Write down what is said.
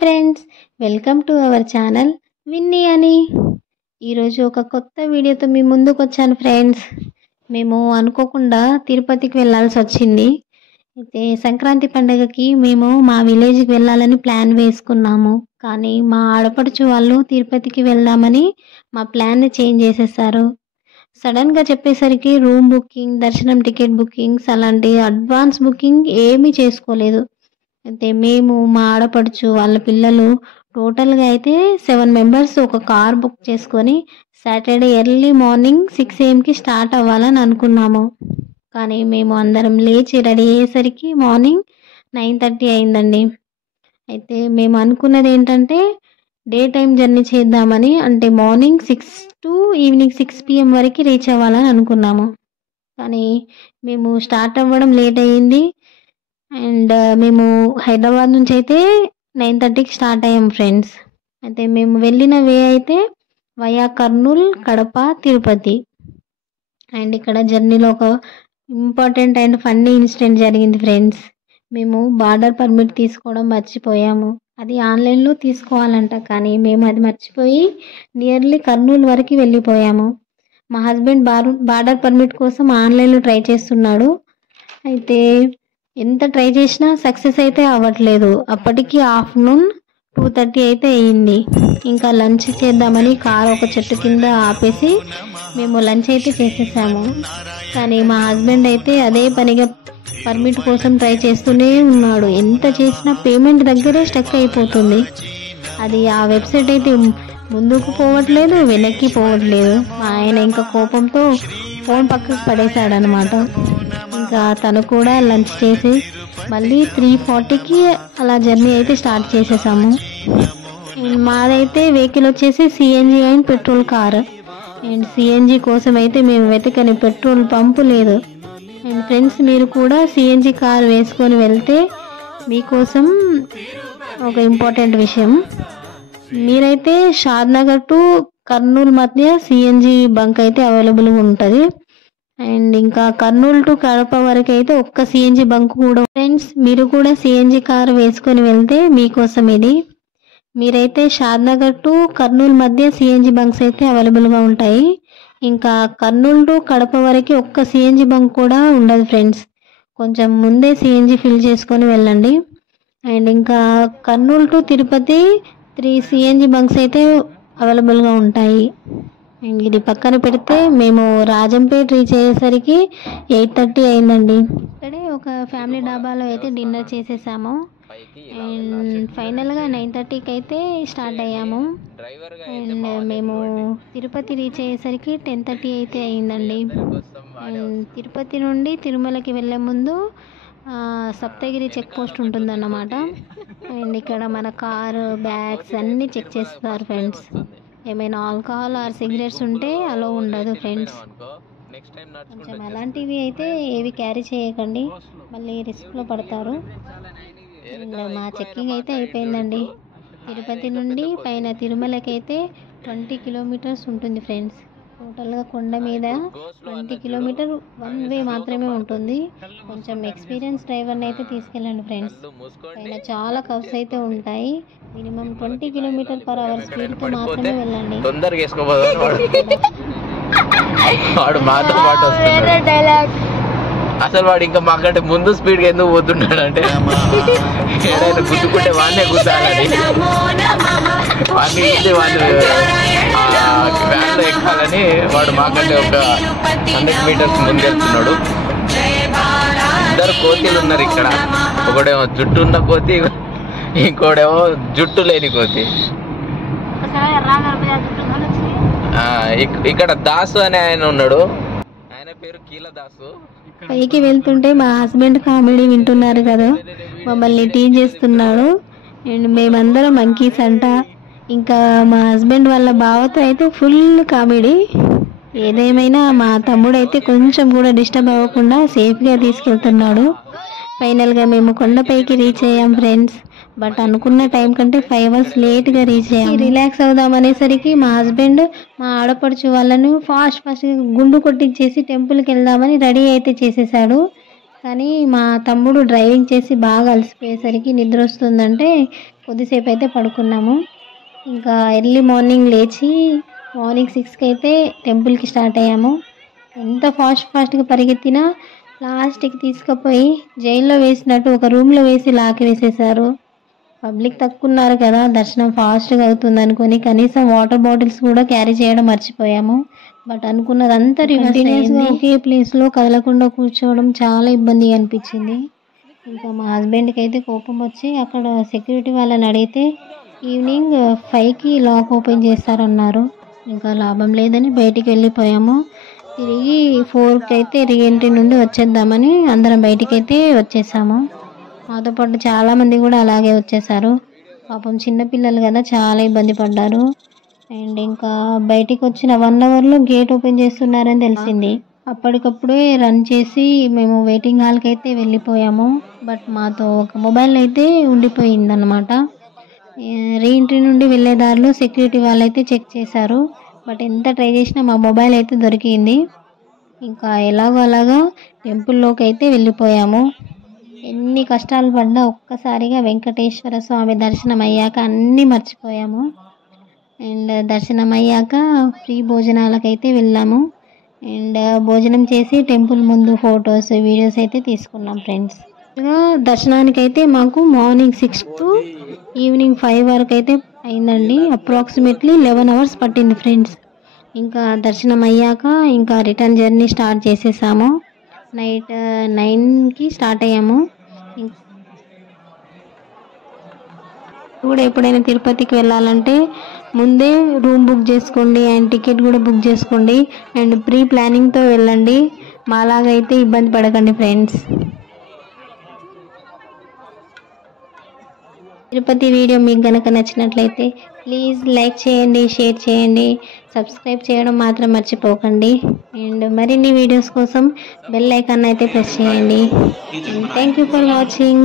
Friends, welcome to our channel Vinni అని. ఈరోజు ఒక కొత్త వీడియోతో మీ ముందుకు వచ్చాను ఫ్రెండ్స్. మేము అనుకోకుండా తిరుపతికి వెళ్ళాల్సి వచ్చింది. అయితే సంక్రాంతి పండుగకి మేము మా విలేజ్కి వెళ్ళాలని ప్లాన్ వేసుకున్నాము. కానీ మా ఆడపడుచు వాళ్ళు తిరుపతికి వెళ్దామని మా ప్లాన్ చేంజ్ చేసేసారు. సడన్గా చెప్పేసరికి రూమ్ బుకింగ్, దర్శనం టికెట్ బుకింగ్స్ అలాంటి అడ్వాన్స్ బుకింగ్ ఏమీ చేసుకోలేదు. అయితే మేము మా ఆడపడుచు వాళ్ళ పిల్లలు టోటల్గా అయితే 7 మెంబర్స్ ఒక కార్ బుక్ చేసుకొని Saturday early morning 6 AM start అవ్వాలని అనుకున్నాము. కానీ మేము అందరం లేచి రెడీ అయ్యేసరికి మార్నింగ్ 9:30 అయిందండి. అయితే మేము అనుకున్నది ఏంటంటే డే టైం జర్నీ చేద్దామని, అంటే మార్నింగ్ 6 to ఈవినింగ్ 6 PM వరకు రీచ్ అవ్వాలని అనుకున్నాము. కానీ మేము స్టార్ట్ అవ్వడం లేట్ అయ్యింది. అండ్ మేము హైదరాబాద్ నుంచి అయితే 9:30కి స్టార్ట్ అయ్యాం ఫ్రెండ్స్. అయితే మేము వెళ్ళిన వే అయితే వయా కర్నూల్, కడప, తిరుపతి. అండ్ ఇక్కడ జర్నీలో ఒక ఇంపార్టెంట్ అండ్ ఫన్నీ ఇన్సిడెంట్ జరిగింది ఫ్రెండ్స్. మేము బార్డర్ పర్మిట్ తీసుకోవడం మర్చిపోయాము. అది ఆన్లైన్లో తీసుకోవాలంట, కానీ మేము అది మర్చిపోయి నియర్లీ కర్నూలు వరకు వెళ్ళిపోయాము. మా హస్బెండ్ బార్డర్ పర్మిట్ కోసం ఆన్లైన్లో ట్రై చేస్తున్నాడు. అయితే ఎంత ట్రై చేసినా సక్సెస్ అయితే అవ్వట్లేదు. అప్పటికి ఆఫ్టర్నూన్ 2:30 అయితే అయ్యింది. ఇంకా లంచ్ చేద్దామని కార్ ఒక చెట్టు కింద ఆపేసి మేము లంచ్ అయితే చేసేసాము. కానీ మా హస్బెండ్ అయితే అదే పనిగా పర్మిట్ కోసం ట్రై చేస్తూనే ఉన్నాడు. ఎంత చేసినా పేమెంట్ దగ్గరే స్టక్ అయిపోతుంది. అది ఆ వెబ్సైట్ అయితే ముందుకు పోవట్లేదు, వెనక్కి పోవట్లేదు. ఆయన ఇంకా కోపంతో ఫోన్ పక్కకు పడేశాడనమాట. ఇంకా తను కూడా లంచ్ చేసి మళ్ళీ 3:40కి అలా జర్నీ అయితే స్టార్ట్ చేసేసాము. మాదైతే వెహికల్ వచ్చేసి CNG and petrol car. And CNG కోసం అయితే మేము వెతకని పెట్రోల్ పంపు లేదు. అండ్ ఫ్రెండ్స్, మీరు కూడా సిఎన్జి కార్ వేసుకొని వెళ్తే మీకోసం ఒక ఇంపార్టెంట్ విషయం, మీరైతే షాద్నగర్ టు కర్నూలు మధ్య సిఎన్జి బంక్ అయితే అవైలబుల్గా ఉంటుంది. అండ్ ఇంకా కర్నూలు టు కడప వరకు అయితే ఒక్క సిఎన్జి బంక్ కూడా. ఫ్రెండ్స్, మీరు కూడా సిఎన్జి కార్ వేసుకొని వెళ్తే మీకోసం ఇది. మీరైతే షాద్నగర్ టు కర్నూలు మధ్య సిఎన్జి బంక్స్ అయితే అవైలబుల్గా ఉంటాయి. ఇంకా కర్నూలు టు కడప వరకు ఒక్క సిఎన్జి బంక్ కూడా ఉండదు ఫ్రెండ్స్. కొంచెం ముందే సిఎన్జి ఫిల్ చేసుకొని వెళ్ళండి. అండ్ ఇంకా Kurnool to Tirupati 3 CNG bunks అయితే అవైలబుల్గా ఉంటాయి. అండ్ ఇది పక్కన పెడితే మేము రాజంపేట రీచ్ అయ్యేసరికి 8:30 అయిందండి. ఇక్కడే ఒక ఫ్యామిలీ డాబాలో అయితే డిన్నర్ చేసేసాము. అండ్ ఫైనల్గా 9:30కి అయితే స్టార్ట్ అయ్యాము. అండ్ మేము తిరుపతి రీచ్ అయ్యేసరికి 10:30 అయితే అయిందండి. అండ్ తిరుపతి నుండి తిరుమలకి వెళ్ళే ముందు సప్తగిరి చెక్ పోస్ట్ ఉంటుందన్నమాట. అండ్ ఇక్కడ మన కారు, బ్యాగ్స్ అన్నీ చెక్ చేస్తారు ఫ్రెండ్స్. ఏమైనా ఆల్కహాల్ ఆర్ సిగరెట్స్ ఉంటే అలో ఉండదు ఫ్రెండ్స్. కొంచెం అలాంటివి అయితే ఏవి క్యారీ చేయకండి, మళ్ళీ రిస్క్లో పడతారు. అండ్ మా చెక్కింగ్ అయితే అయిపోయిందండి. తిరుపతి నుండి పైన తిరుమలకి అయితే 20 కిలోమీటర్స్ ఉంటుంది ఫ్రెండ్స్. టోటల్గా కొండ మీద 20 కిలోమీటర్ వన్ వే మాత్రమే ఉంటుంది. కొంచెం ఎక్స్పీరియన్స్ డ్రైవర్ని అయితే తీసుకెళ్ళండి ఫ్రెండ్స్. పైన చాలా కర్వ్స్ అయితే ఉంటాయి. మినిమం 20 km/h స్పీడ్తో మాత్రమే వెళ్ళండి. తొందరగా వాడు మాతో పాటు వస్తున్నాడు. అసలు వాడు ఇంకా మాకంటే ముందు స్పీడ్గా ఎందుకు పోతున్నాడు అంటే ఏదైనా గుద్దుకుంటే వాడినే గుద్దాలని, వాడిని వ్యాన్లో ఎక్కాలని వాడు మాకంటే ఒక 100 meters ముందు వెళ్తున్నాడు. ఇద్దరు కోతీలు ఉన్నారు ఇక్కడ. ఒకడేమో జుట్టు ఉన్న కోతి, ఇంకోడేమో జుట్టు లేని కోతి. ఇక్కడ దాసు అనే ఆయన ఉన్నాడు, ఆయన పేరు కీల దాసు. పైకి వెళ్తుంటే మా హస్బెండ్ కామెడీ వింటున్నారు కదా, మమ్మల్ని టీజ్ చేస్తున్నాడు. అండ్ మేమందరం మంకీస్ అంట. ఇంకా మా హస్బెండ్ వాళ్ళ బావతో అయితే ఫుల్ కామెడీ. ఏదేమైనా మా తమ్ముడు అయితే కొంచెం కూడా డిస్టర్బ్ అవ్వకుండా సేఫ్గా తీసుకెళ్తున్నాడు. ఫైనల్గా మేము కొండపైకి రీచ్ అయ్యాం ఫ్రెండ్స్. బట్ అనుకున్న టైం కంటే 5 hours లేట్గా రీచ్ అయ్యాం. రిలాక్స్ అవుదాం అనేసరికి మా హస్బెండ్ మా ఆడపడుచు వాళ్ళను ఫాస్ట్గా గుండు కొట్టించేసి టెంపుల్కి వెళ్దామని రెడీ అయితే చేసేసాడు. కానీ మా తమ్ముడు డ్రైవింగ్ చేసి బాగా అలసిపోయేసరికి నిద్ర వస్తుందంటే కొద్దిసేపు అయితే పడుకున్నాము. ఇంకా ఎర్లీ మార్నింగ్ లేచి మార్నింగ్ 6కి అయితే టెంపుల్కి స్టార్ట్ అయ్యాము. ఎంత ఫాస్ట్గా పరిగెత్తినా లాస్ట్కి తీసుకుపోయి జైల్లో వేసినట్టు ఒక రూమ్లో వేసి లాక్ వేసేసారు. పబ్లిక్ తక్కువ ఉన్నారు కదా, దర్శనం ఫాస్ట్గా అవుతుంది అనుకొని కనీసం వాటర్ బాటిల్స్ కూడా క్యారీ చేయడం మర్చిపోయాము. బట్ అనుకున్నదంతా కంటిన్యూస్గా ఒకే ప్లేస్లో కదలకుండా కూర్చోవడం చాలా ఇబ్బంది అనిపించింది. ఇంకా మా హస్బెండ్కి అయితే కోపం వచ్చి అక్కడ సెక్యూరిటీ వాళ్ళని అడిగితే ఈవినింగ్ 5కి లాక్ ఓపెన్ చేస్తారన్నారు. ఇంకా లాభం లేదని బయటికి వెళ్ళిపోయాము. తిరిగి 4కి అయితే రీఎంట్రీ నుండి వచ్చేద్దామని అందరం బయటికి అయితే వచ్చేసాము. మాతో పాటు చాలామంది కూడా అలాగే వచ్చేసారు. పాపం చిన్నపిల్లలు కదా, చాలా ఇబ్బంది పడ్డారు. అండ్ ఇంకా బయటికి వచ్చిన 1 అవర్లో గేట్ ఓపెన్ చేస్తున్నారని తెలిసింది. అప్పటికప్పుడే రన్ చేసి మేము వెయిటింగ్ హాల్కి అయితే వెళ్ళిపోయాము. బట్ మాతో ఒక మొబైల్ అయితే ఉండిపోయిందన్నమాట. రీఎంట్రీ నుండి వెళ్ళే దారిలో సెక్యూరిటీ వాళ్ళైతే చెక్ చేశారు. బట్ ఎంత ట్రై చేసినా మా మొబైల్ అయితే దొరికింది. ఇంకా ఎలాగో అలాగా టెంపుల్లోకి అయితే వెళ్ళిపోయాము. ఎన్ని కష్టాలు పడ్డా ఒక్కసారిగా వెంకటేశ్వర స్వామి దర్శనం అయ్యాక అన్నీ మర్చిపోయాము. అండ్ దర్శనం అయ్యాక ఫ్రీ భోజనాలకైతే వెళ్ళాము. అండ్ భోజనం చేసి టెంపుల్ ముందు ఫొటోస్ వీడియోస్ అయితే తీసుకున్నాం ఫ్రెండ్స్. దర్శనానికైతే మాకు మార్నింగ్ 6 to ఈవినింగ్ 5 వరకు అయితే అయిందండి. అప్రాక్సిమేట్లీ 11 అవర్స్ పట్టింది ఫ్రెండ్స్. ఇంకా దర్శనం అయ్యాక ఇంకా రిటర్న్ జర్నీ స్టార్ట్ చేసేసాము. నైట్ 9కి స్టార్ట్ అయ్యాము. కూడా ఎప్పుడైనా తిరుపతికి వెళ్ళాలంటే ముందే రూమ్ బుక్ చేసుకోండి అండ్ టికెట్ కూడా బుక్ చేసుకోండి అండ్ ప్రీ ప్లానింగ్తో వెళ్ళండి. మాలాగా అయితే ఇబ్బంది పడకండి ఫ్రెండ్స్. తిరుపతి వీడియో మీకు కనుక నచ్చినట్లయితే ప్లీజ్ లైక్ చేయండి, షేర్ చేయండి, సబ్స్క్రైబ్ చేయడం మాత్రం మర్చిపోకండి. అండ్ మరిన్ని వీడియోస్ కోసం బెల్ ఐకాన్ అయితే ప్రెస్ చేయండి. Thank you for watching.